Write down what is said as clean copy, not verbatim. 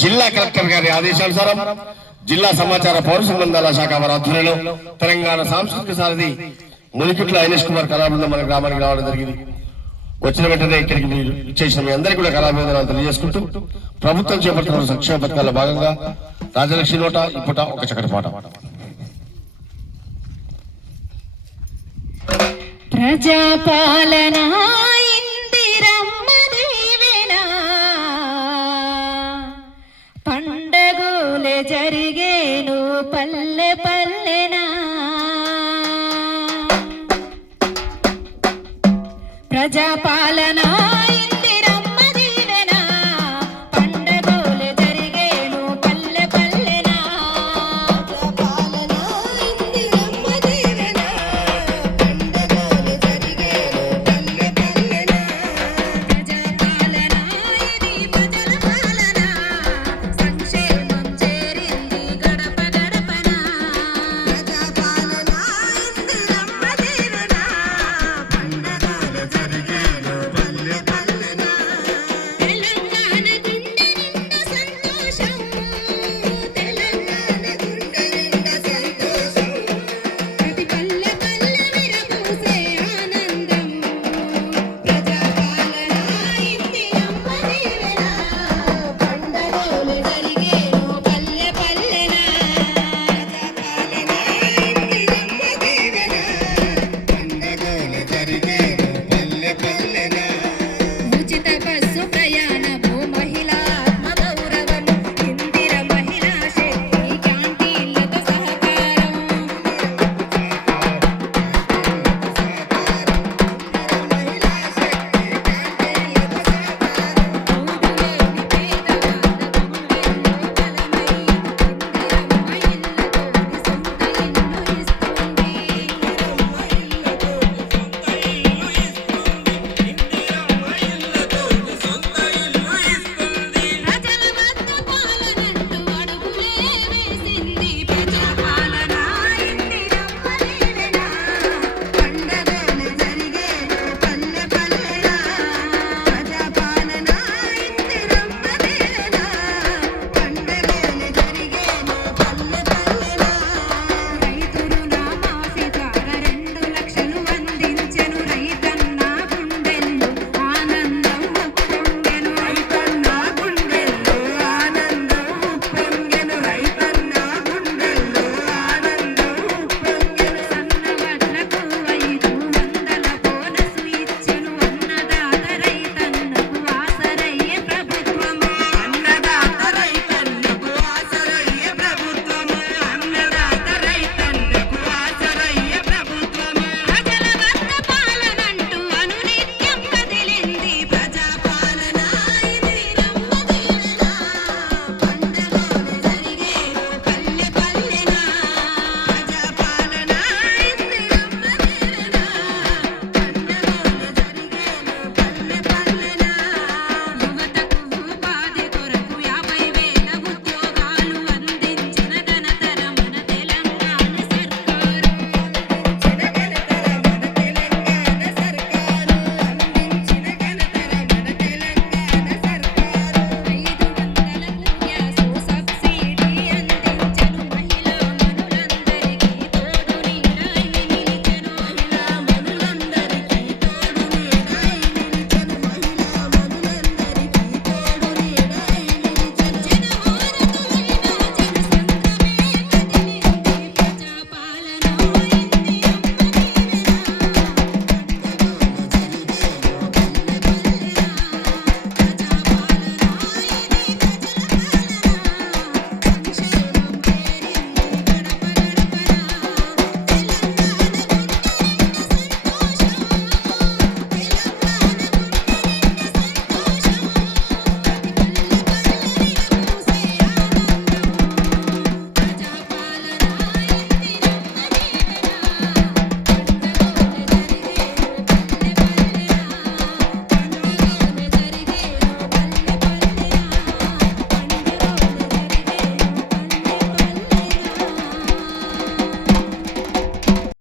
జిల్లా కలెక్టర్ గారి ఆదేశానుసారం జిల్లా సమాచార పౌర సంబంధాల శాఖ వారి ఆధ్వర్యంలో తెలంగాణ సాంస్కృతిక సారథి ములికిట్ల ఐనేష్ కుమార్ కళాబృందం మన గ్రామానికి రావడం జరిగింది. వచ్చిన వెంటనే ఇక్కడికి మీరు ఇచ్చేసిన మీ అందరికీ కూడా కళాభివందనాలు తెలియజేసుకుంటూ ప్రభుత్వం చేపడుతున్న సంక్షేమ పథకాల్లో భాగంగా రాజలక్ష్మి నోట ఇప్పుట ఒక చక్కటి పాట. ప్రజాపాలన ఇందిరమ్మ దీవెన పండగలే జరిగేను పల్లె